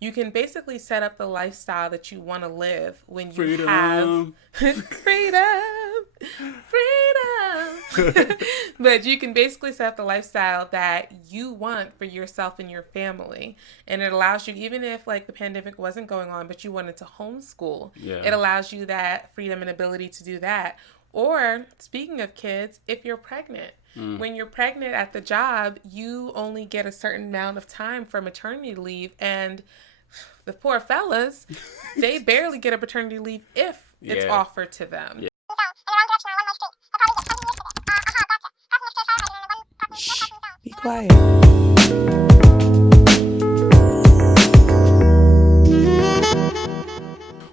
You can basically set up the lifestyle that you want to live when you Freedom. have freedom. But you can basically set up the lifestyle that you want for yourself and your family. And it allows you, even if like the pandemic wasn't going on, but you wanted to homeschool, it allows you that freedom and ability to do that. Or, speaking of kids, if you're pregnant, when you're pregnant at the job, you only get a certain amount of time for maternity leave. And the poor fellas, they barely get a paternity leave if it's offered to them. Yeah. Shh, be quiet.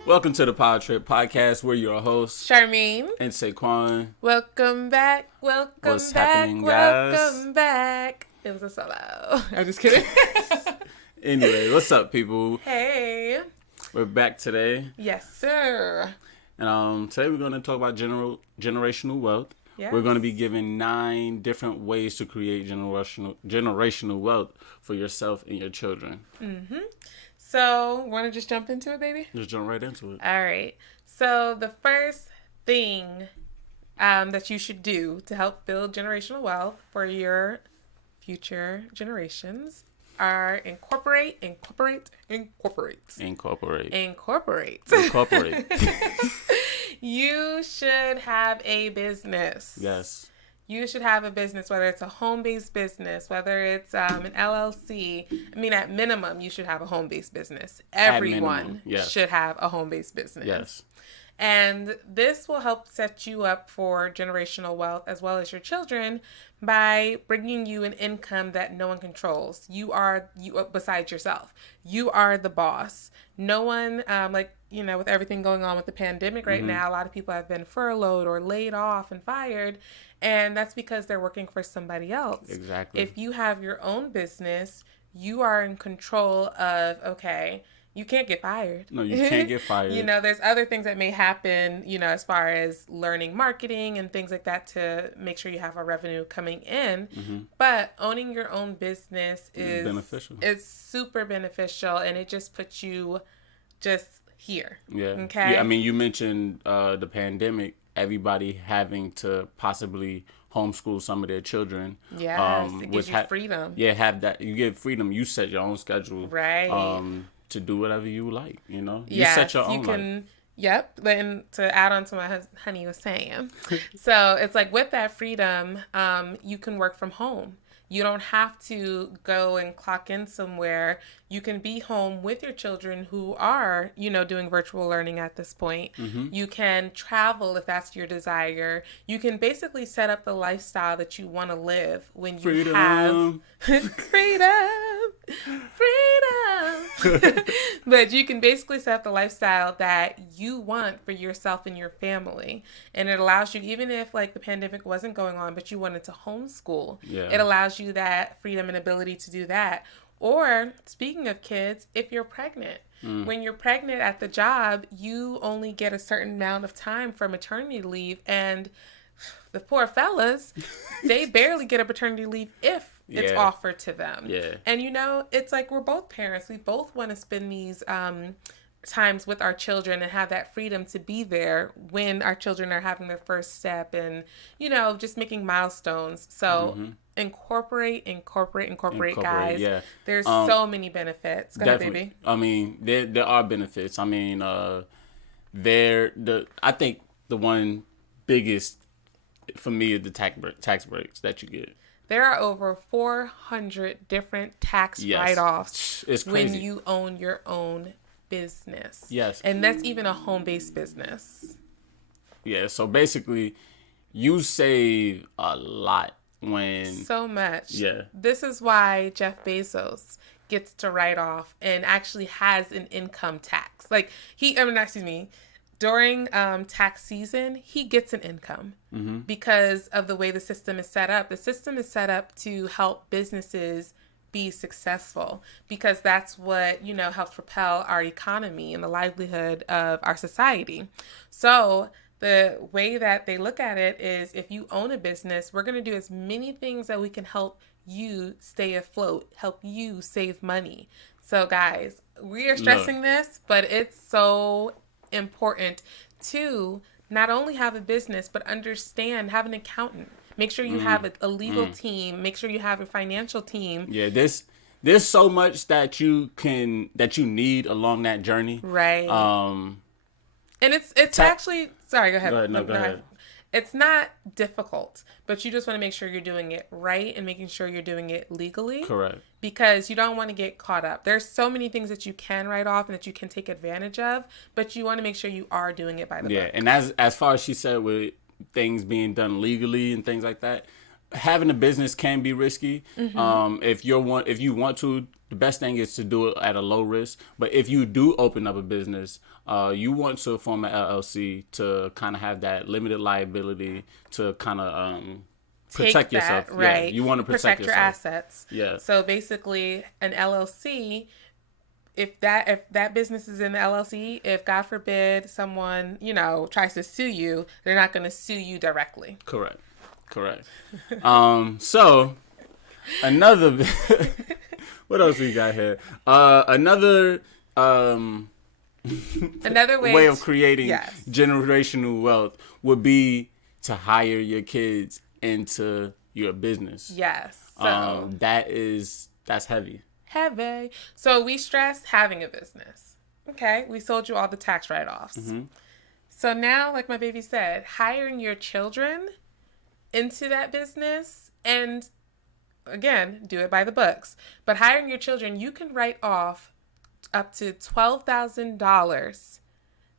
Welcome to the PowerTrip Podcast. We're your hosts, Charmaine and Saquon. Welcome back. What's happening, guys? Welcome back. It was a solo. I'm just kidding. Anyway, what's up, people? Hey. We're back today. Yes, sir. And today we're going to talk about generational wealth. Yes. We're going to be giving 9 different ways to create generational wealth for yourself and your children. Mm-hmm. So, want to just jump into it, baby? Just jump right into it. All right. So, the first thing that you should do to help build generational wealth for your future generations are incorporate. You should have a business. Yes. You should have a business, whether it's a home-based business, whether it's an LLC. I mean, at minimum, you should have a home-based business. Everyone should have a home-based business. Yes. And this will help set you up for generational wealth as well as your children by bringing you an income that no one controls. You besides yourself. You are the boss. No one, with everything going on with the pandemic right now, a lot of people have been furloughed or laid off and fired. And that's because they're working for somebody else. Exactly. If you have your own business, you are in control of, you can't get fired. No, you can't get fired. There's other things that may happen, as far as learning marketing and things like that to make sure you have a revenue coming in. Mm-hmm. But owning your own business is beneficial. It's super beneficial, and it just puts you just here. Yeah. Okay. Yeah. I mean, you mentioned the pandemic. Everybody having to possibly homeschool some of their children. Yes, it gives you freedom. Yeah, have that. You get freedom. You set your own schedule. Right. To do whatever you like, You Yes, set your own you can. life. Yep. And to add on to what honey was saying. So it's like with that freedom, you can work from home. You don't have to go and clock in somewhere. You can be home with your children who are, doing virtual learning at this point. Mm-hmm. You can travel if that's your desire. You can basically set up the lifestyle that you want to live when you have freedom. But you can basically set up the lifestyle that you want for yourself and your family. And it allows you, even if like the pandemic wasn't going on, but you wanted to homeschool, it allows you that freedom and ability to do that. Or, speaking of kids, if you're pregnant, when you're pregnant at the job, you only get a certain amount of time for maternity leave. And the poor fellas, they barely get a paternity leave if it's offered to them. Yeah. And it's like we're both parents. We both want to spend these times with our children and have that freedom to be there when our children are having their first step and, just making milestones. So incorporate, guys. Yeah. There's so many benefits. Go ahead, baby. I mean, there are benefits. I mean, I think the one biggest for me is the tax breaks that you get. There are over 400 different tax write-offs when you own your own business. Yes. And that's even a home-based business. Yeah, so basically, you save a lot when... So much. Yeah. This is why Jeff Bezos gets to write off and actually has an income tax. During tax season, he gets an income because of the way the system is set up. The system is set up to help businesses be successful because that's what, helps propel our economy and the livelihood of our society. So the way that they look at it is if you own a business, we're going to do as many things that we can help you stay afloat, help you save money. So, guys, we are stressing this, but it's so important to not only have a business, but have an accountant. Make sure you have a legal team. Make sure you have a financial team. Yeah, there's so much that you need along that journey. Right. And it's actually, sorry, go ahead. Go ahead. It's not difficult, but you just want to make sure you're doing it right and making sure you're doing it legally. Correct. Because you don't want to get caught up. There's so many things that you can write off and that you can take advantage of, but you want to make sure you are doing it by the book. Yeah, and as far as she said with things being done legally and things like that, having a business can be risky. If you want to, the best thing is to do it at a low risk. But if you do open up a business, you want to form an LLC to kind of have that limited liability to kind of protect yourself. Right. Yeah, you want to protect your assets. Yeah. So basically, an LLC, if that business is in the LLC, if God forbid someone tries to sue you, they're not going to sue you directly. Correct. So another what else we got here? Another way of creating generational wealth would be to hire your kids into your business. Yes. So that's heavy. So we stress having a business. Okay, we sold you all the tax write-offs. So now, like my baby said, hiring your children into that business, and again, do it by the books. But hiring your children, you can write off up to $12,000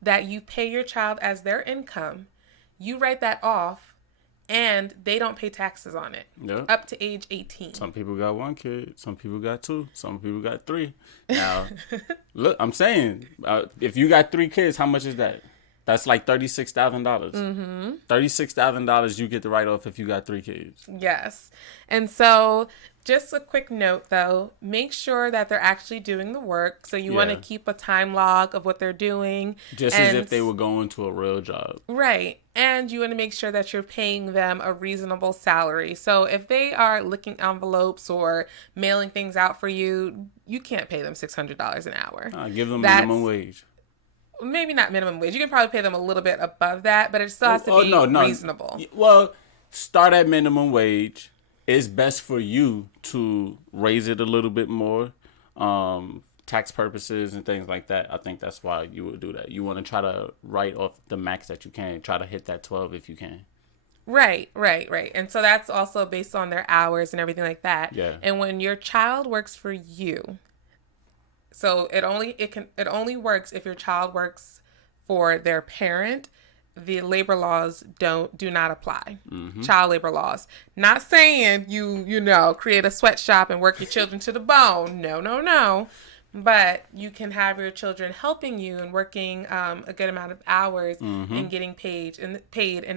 that you pay your child as their income. You write that off, and they don't pay taxes on it. Yep. Up to age 18. Some people got 1 kid. Some people got 2. Some people got 3. Now, look, I'm saying, if you got 3 kids, how much is that? That's like $36,000. $36,000 you get to write off if you got 3 kids. Yes. And so just a quick note, though, make sure that they're actually doing the work. So you want to keep a time log of what they're doing. Just as if they were going to a real job. Right. And you want to make sure that you're paying them a reasonable salary. So if they are licking envelopes or mailing things out for you, you can't pay them $600 an hour. Give them minimum wage. Maybe not minimum wage. You can probably pay them a little bit above that, but it still has to be reasonable. Well, start at minimum wage. It's best for you to raise it a little bit more, tax purposes and things like that. I think that's why you would do that. You want to try to write off the max that you can. Try to hit that 12 if you can. Right. And so that's also based on their hours and everything like that. Yeah. And when your child works for you, so it only works if your child works for their parent. The labor laws do not apply. Child labor laws. Not saying you create a sweatshop and work your children to the bone. No. But you can have your children helping you and working a good amount of hours and getting paid, and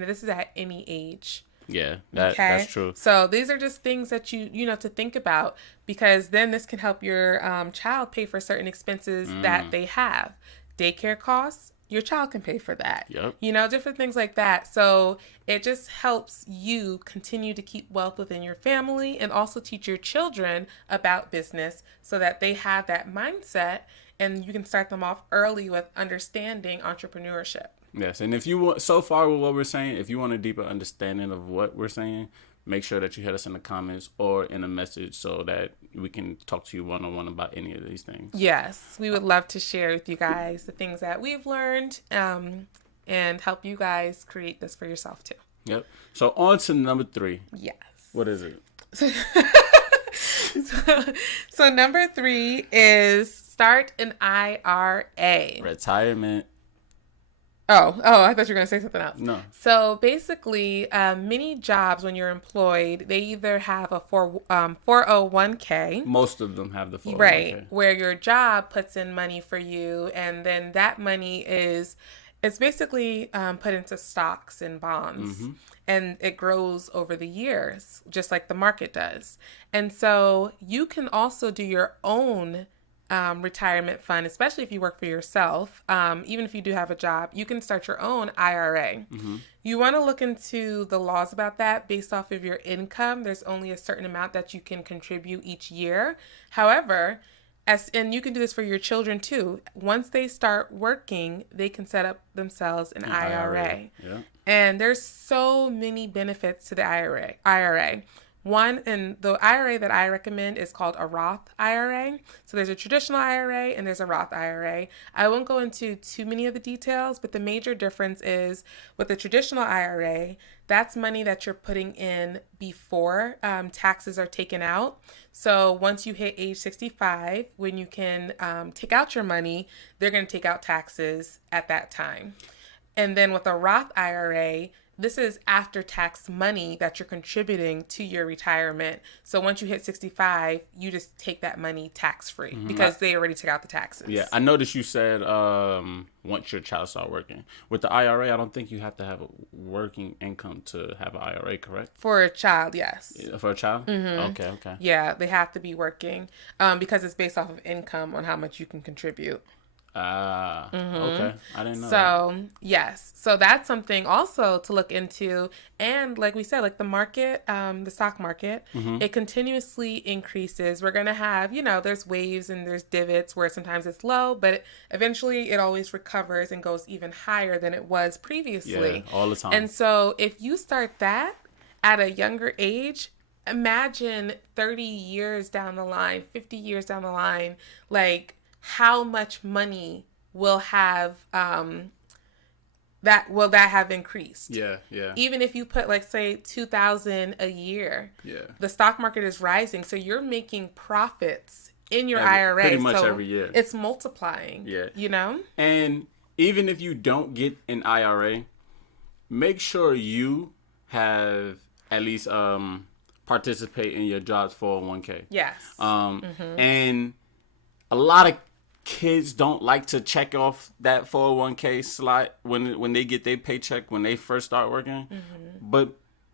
this is at any age. Yeah, that's true. So these are just things that you know to think about, because then this can help your child pay for certain expenses that they have. Daycare costs, your child can pay for that. Yep. Different things like that. So it just helps you continue to keep wealth within your family and also teach your children about business so that they have that mindset, and you can start them off early with understanding entrepreneurship. Yes, and if you want, so far with what we're saying, if you want a deeper understanding of what we're saying, make sure that you hit us in the comments or in a message so that we can talk to you one-on-one about any of these things. Yes, we would love to share with you guys the things that we've learned and help you guys create this for yourself too. Yep. So on to number 3. Yes. What is it? So number 3 is start an IRA. Retirement. Oh, I thought you were going to say something else. No. So basically, many jobs when you're employed, they either have a 401k. Most of them have the 401k. Right, where your job puts in money for you, and then that money it's basically put into stocks and bonds. And it grows over the years, just like the market does. And so you can also do your own retirement fund, especially if you work for yourself. Even if you do have a job, you can start your own IRA. You want to look into the laws about that based off of your income. There's only a certain amount that you can contribute each year. However, And you can do this for your children too. Once they start working, they can set up themselves an IRA. Yeah. And there's so many benefits to the IRA. One, and the IRA that I recommend is called a Roth IRA. So there's a traditional IRA and there's a Roth IRA. I won't go into too many of the details, but the major difference is with the traditional IRA, that's money that you're putting in before taxes are taken out. So once you hit age 65, when you can take out your money, they're going to take out taxes at that time. And then with a Roth IRA, this is after-tax money that you're contributing to your retirement. So once you hit 65, you just take that money tax-free because they already took out the taxes. Yeah, I noticed you said once your child start working. With the IRA, I don't think you have to have a working income to have an IRA, correct? For a child, yes. For a child? Mm-hmm. Okay. Yeah, they have to be working because it's based off of income on how much you can contribute. Okay. I didn't know So, yes. So that's something also to look into. And like we said, like the market, the stock market, it continuously increases. We're going to have, there's waves and there's divots where sometimes it's low, but eventually it always recovers and goes even higher than it was previously. Yeah, all the time. And so if you start that at a younger age, imagine 30 years down the line, 50 years down the line, like, how much money will have that have increased? Yeah. Even if you put like say $2,000 a year, Yeah. the stock market is rising, so you're making profits in your IRA. Pretty much so every year. It's multiplying. Yeah. And even if you don't get an IRA, make sure you have at least participate in your job's 401k. Yes. And a lot of kids don't like to check off that 401k slot when they get their paycheck when they first start working. But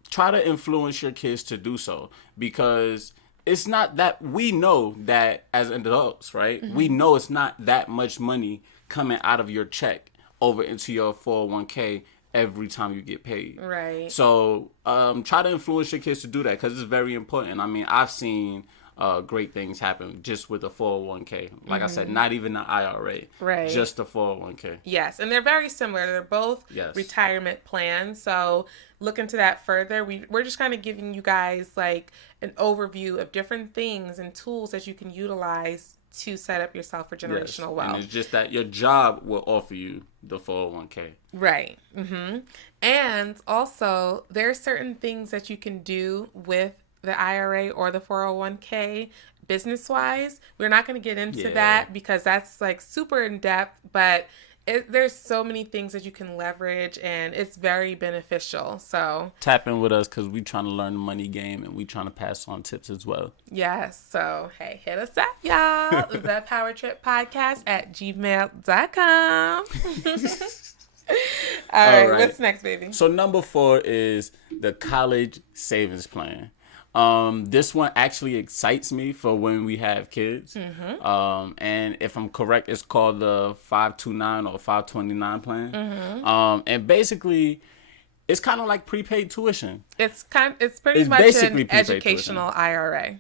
try to influence your kids to do so, because it's not that, we know that as adults, right? We know it's not that much money coming out of your check over into your 401k every time you get paid. Right. So try to influence your kids to do that, because it's very important. I mean, I've seen great things happen just with a 401k. Like I said, not even the IRA. Right. Just the 401k. Yes, and they're very similar. They're both retirement plans. So look into that further. We're just kind of giving you guys like an overview of different things and tools that you can utilize to set up yourself for generational wealth. And it's just that your job will offer you the 401k. Right. And also, there are certain things that you can do with the IRA or the 401k business-wise. We're not going to get into that because that's like super in-depth, but there's so many things that you can leverage and it's very beneficial. So tap in with us, because we trying to learn the money game and we trying to pass on tips as well. Yes. So, hey, hit us up, y'all. The PowerTrip Podcast at gmail.com. All right. What's next, baby? So number 4 is the college savings plan. This one actually excites me for when we have kids. And if I'm correct, it's called the 529 or 529 plan. And basically, it's kind of like prepaid tuition. It's pretty much an educational tuition. IRA.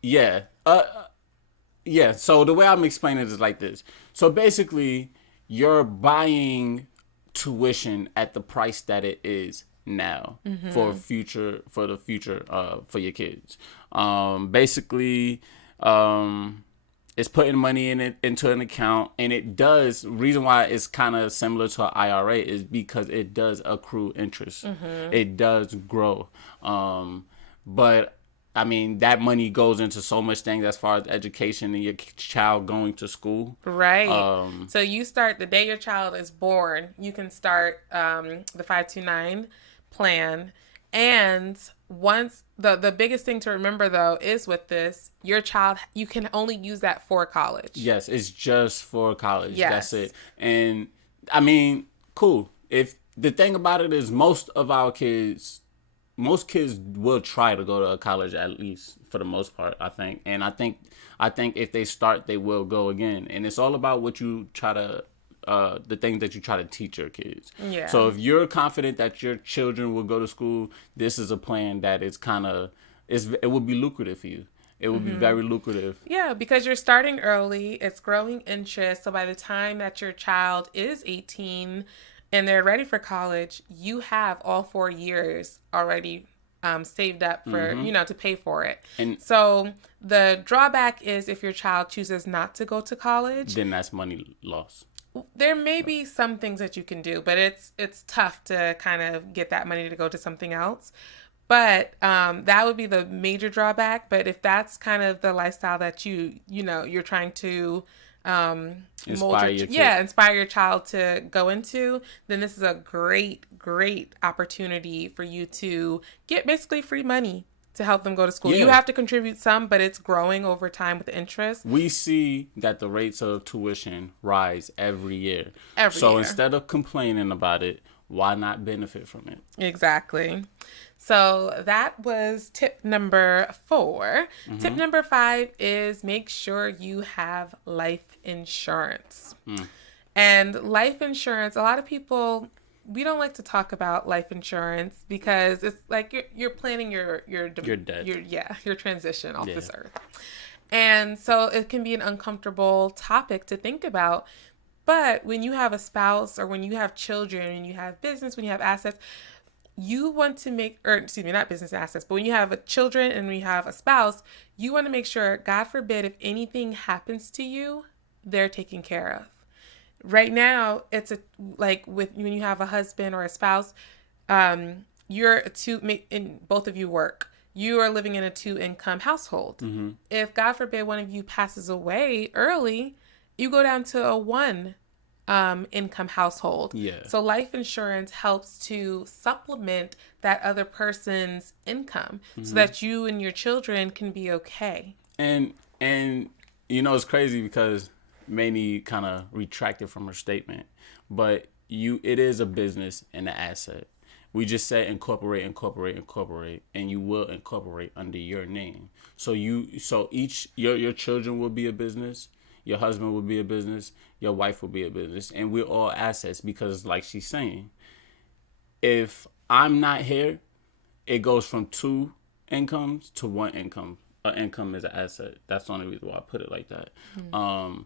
Yeah. Yeah. So the way I'm explaining it is like this. So basically, you're buying tuition at the price that it is now for the future for your kids. Basically, it's putting money into an account, and it does. Reason why it's kind of similar to an IRA is because it does accrue interest. It does grow. But I mean, that money goes into so much things as far as education and your child going to school. Right. So you start the day your child is born, you can start the 529 plan. And once the biggest thing to remember though is with this, your child, you can only use that for college. Yes, it's just for college. Yes. That's it. And I mean, cool. If the thing about it is most kids will try to go to a college, at least for the most part, I think. And I think if they start, they will go again. And it's all about what you try to the things that you try to teach your kids. Yeah. So if you're confident that your children will go to school, this is a plan that is it will be lucrative for you. It would be very lucrative. Yeah, because you're starting early, it's growing interest. So by the time that your child is 18 and they're ready for college, you have all 4 years already saved up for, to pay for it. And so the drawback is if your child chooses not to go to college, then that's money lost. There may be some things that you can do, but it's tough to kind of get that money to go to something else. But that would be the major drawback. But if that's kind of the lifestyle that you're trying to inspire your child to go into, then this is a great opportunity for you to get basically free money to help them go to school. Yeah. You have to contribute some, but it's growing over time with interest. We see that the rates of tuition rise every year. So instead of complaining about it, why not benefit from it? Exactly. So that was tip number 4. Mm-hmm. Tip number 5 is make sure you have life insurance. And life insurance, a lot of people, we don't like to talk about life insurance because it's like you're planning your transition off this earth. And so it can be an uncomfortable topic to think about. But when you have a spouse or when you have children and you have business, when you have assets, you want to not business assets, but when you have children and when you have a spouse, you want to make sure, God forbid, if anything happens to you, they're taken care of. Right now, it's when you have a husband or a spouse, you're both of you work. You are living in a 2-income household. Mm-hmm. If God forbid one of you passes away early, you go down to a 1 income household. Yeah. So life insurance helps to supplement that other person's income so that you and your children can be okay. And it's crazy because Manny kind of retracted from her statement, but it is a business and an asset. We just said incorporate, and you will incorporate under your name. So your children will be a business, your husband will be a business, your wife will be a business, and we're all assets because, like she's saying, if I'm not here, it goes from 2 incomes to 1 income. An income is an asset. That's the only reason why I put it like that. Mm-hmm.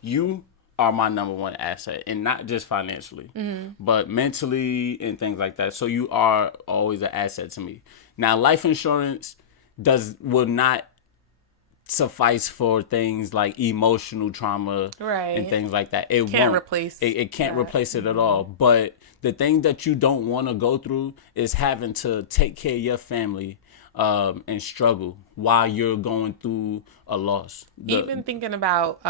You are my number 1 asset, and not just financially, but mentally and things like that. So you are always an asset to me. Now, life insurance will not suffice for things like emotional trauma and things like that. It can't replace it at all. But the thing that you don't want to go through is having to take care of your family and struggle while you're going through a loss. Even thinking about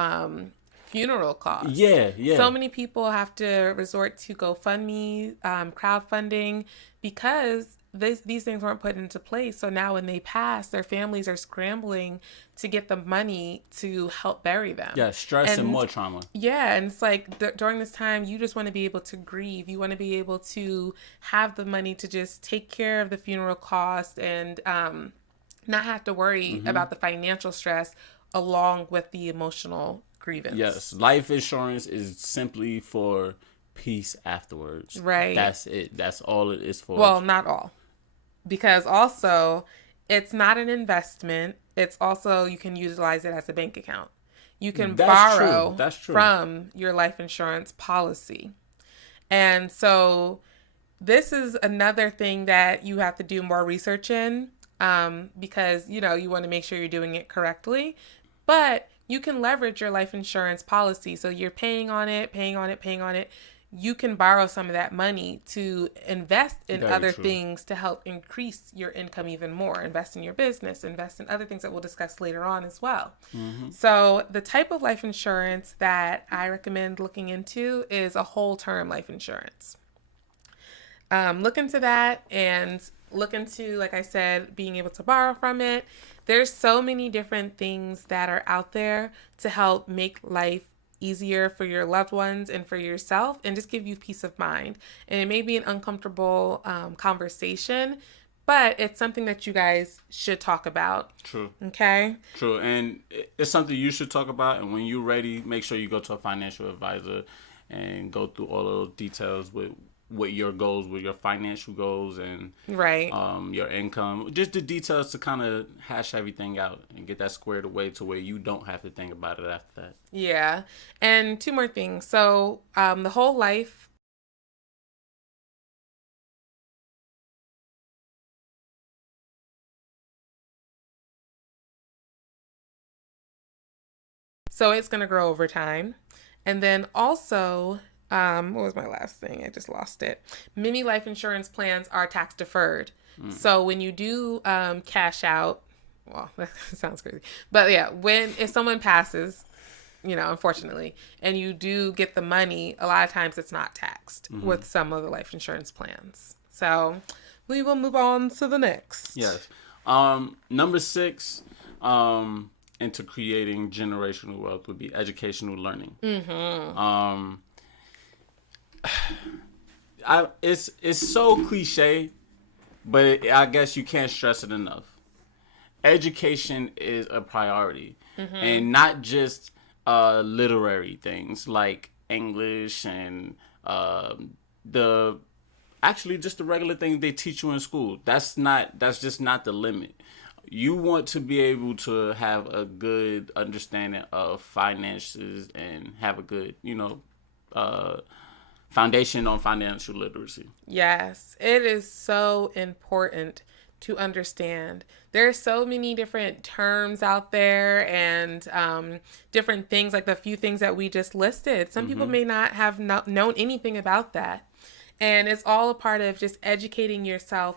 funeral costs. Yeah. So many people have to resort to GoFundMe, crowdfunding, because these things weren't put into place. So now when they pass, their families are scrambling to get the money to help bury them. Yeah, stress and more trauma. Yeah, and it's like during this time, you just want to be able to grieve. You want to be able to have the money to just take care of the funeral cost and not have to worry about the financial stress along with the emotional grievance. Yes, life insurance is simply for peace afterwards. Right. That's it. That's all it is for. Well, not all. Because also, it's not an investment. It's also, you can utilize it as a bank account. You can borrow from your life insurance policy. And so this is another thing that you have to do more research in because, you want to make sure you're doing it correctly. But you can leverage your life insurance policy. So you're paying on it. You can borrow some of that money to invest in other things to help increase your income even more. Invest in your business, invest in other things that we'll discuss later on as well. Mm-hmm. So the type of life insurance that I recommend looking into is a whole term life insurance. Look into that and look into, like I said, being able to borrow from it. There's so many different things that are out there to help make life easier for your loved ones and for yourself and just give you peace of mind. And it may be an uncomfortable conversation, but it's something that you guys should talk about. True. Okay? True. And it's something you should talk about. And when you're ready, make sure you go to a financial advisor and go through all those details with what your goals, what your financial goals, and Right. your income, just the details to kind of hash everything out and get that squared away to where you don't have to think about it after that. Yeah. And two more things. So, the whole life. So it's going to grow over time. And then also, what was my last thing? I just lost it. Many life insurance plans are tax deferred. So when you do cash out, well, that sounds crazy. But yeah, if someone passes, unfortunately, and you do get the money, a lot of times it's not taxed with some of the life insurance plans. So we will move on to the next. Yes. Number 6, into creating generational wealth would be educational learning. It's so cliche, but I guess you can't stress it enough. Education is a priority, and not just literary things like English and just the regular things they teach you in school. That's just not the limit. You want to be able to have a good understanding of finances and have a good, foundation on financial literacy. Yes, it is so important to understand. There are so many different terms out there and different things, like the few things that we just listed. Some people may not have known anything about that. And it's all a part of just educating yourself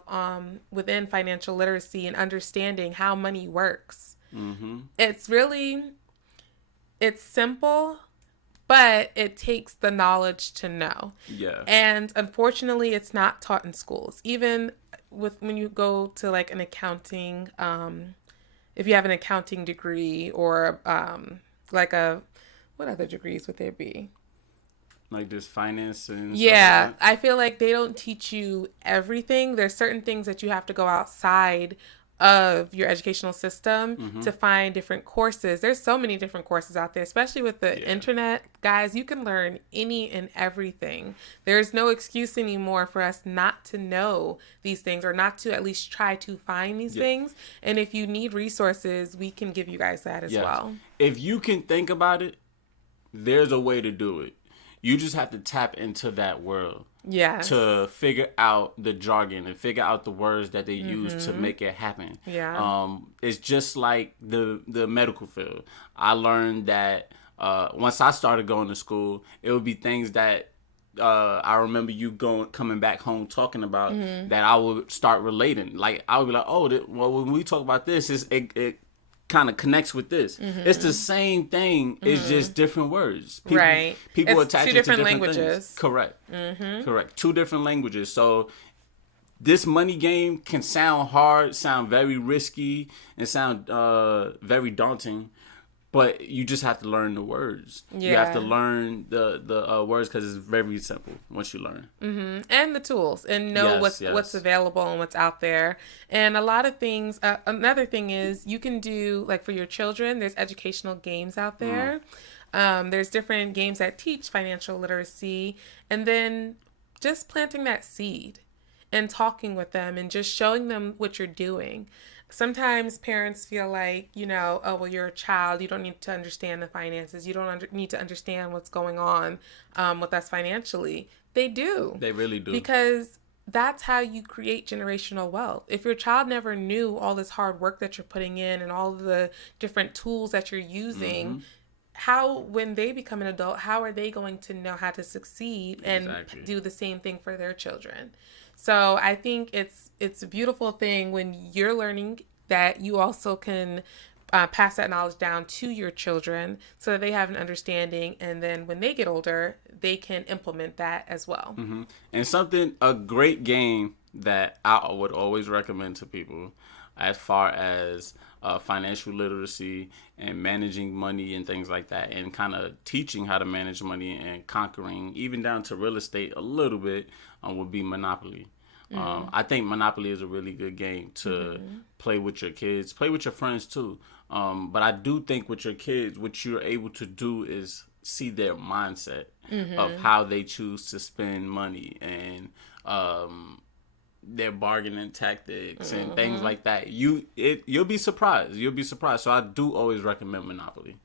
within financial literacy and understanding how money works. It's simple, but it takes the knowledge to know. Yeah. And unfortunately, it's not taught in schools. Even when you go to like an accounting, if you have an accounting degree or what other degrees would there be? Like this finance and Yeah, stuff like that? I feel like they don't teach you everything. There's certain things that you have to go outside of your educational system to find different courses. There's so many different courses out there, especially with the internet. Guys, you can learn any and everything. There's no excuse anymore for us not to know these things or not to at least try to find these things. And if you need resources, we can give you guys that as well. If you can think about it, there's a way to do it. You just have to tap into that world to figure out the jargon and figure out the words that they use to make it happen. Yeah. It's just like the medical field. I learned that once I started going to school, it would be things that I remember you coming back home talking about that I would start relating. Like I would be like, when we talk about this, it kind of connects with this. It's the same thing. It's just different words. People attach two it to different different languages. Things. Correct. 2 different languages. So this money game can sound hard, sound very risky, and sound very daunting. But you just have to learn the words. Yeah. You have to learn the words because it's very simple once you learn. And the tools and know what's available and what's out there. And a lot of things, another thing is you can do, like for your children, there's educational games out there. There's different games that teach financial literacy. And then just planting that seed and talking with them and just showing them what you're doing. Sometimes parents feel like, you're a child. You don't need to understand the finances. You don't need to understand what's going on with us financially. They do. They really do. Because that's how you create generational wealth. If your child never knew all this hard work that you're putting in and all the different tools that you're using, when they become an adult, how are they going to know how to succeed and do the same thing for their children? So I think it's a beautiful thing when you're learning that you also can pass that knowledge down to your children so that they have an understanding, and then when they get older, they can implement that as well. And a great game that I would always recommend to people as far as financial literacy and managing money and things like that, and kind of teaching how to manage money and conquering, even down to real estate a little bit, would be Monopoly. I think Monopoly is a really good game to play with your kids, play with your friends too. But I do think with your kids, what you're able to do is see their mindset of how they choose to spend money and their bargaining tactics and things like that. You'll be surprised. You'll be surprised. So I do always recommend Monopoly.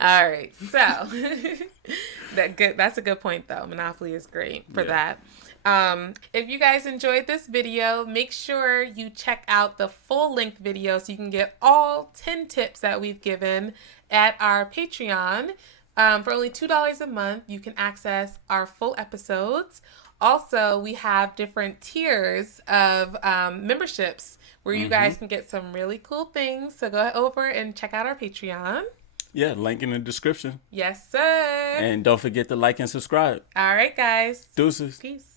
All right. So that's a good point though. Monopoly is great for that. If you guys enjoyed this video, make sure you check out the full length video so you can get all 10 tips that we've given at our Patreon. For only $2 a month, you can access our full episodes. Also, we have different tiers of memberships where you guys can get some really cool things. So go over and check out our Patreon. Yeah, link in the description. Yes, sir. And don't forget to like and subscribe. All right, guys. Deuces. Peace.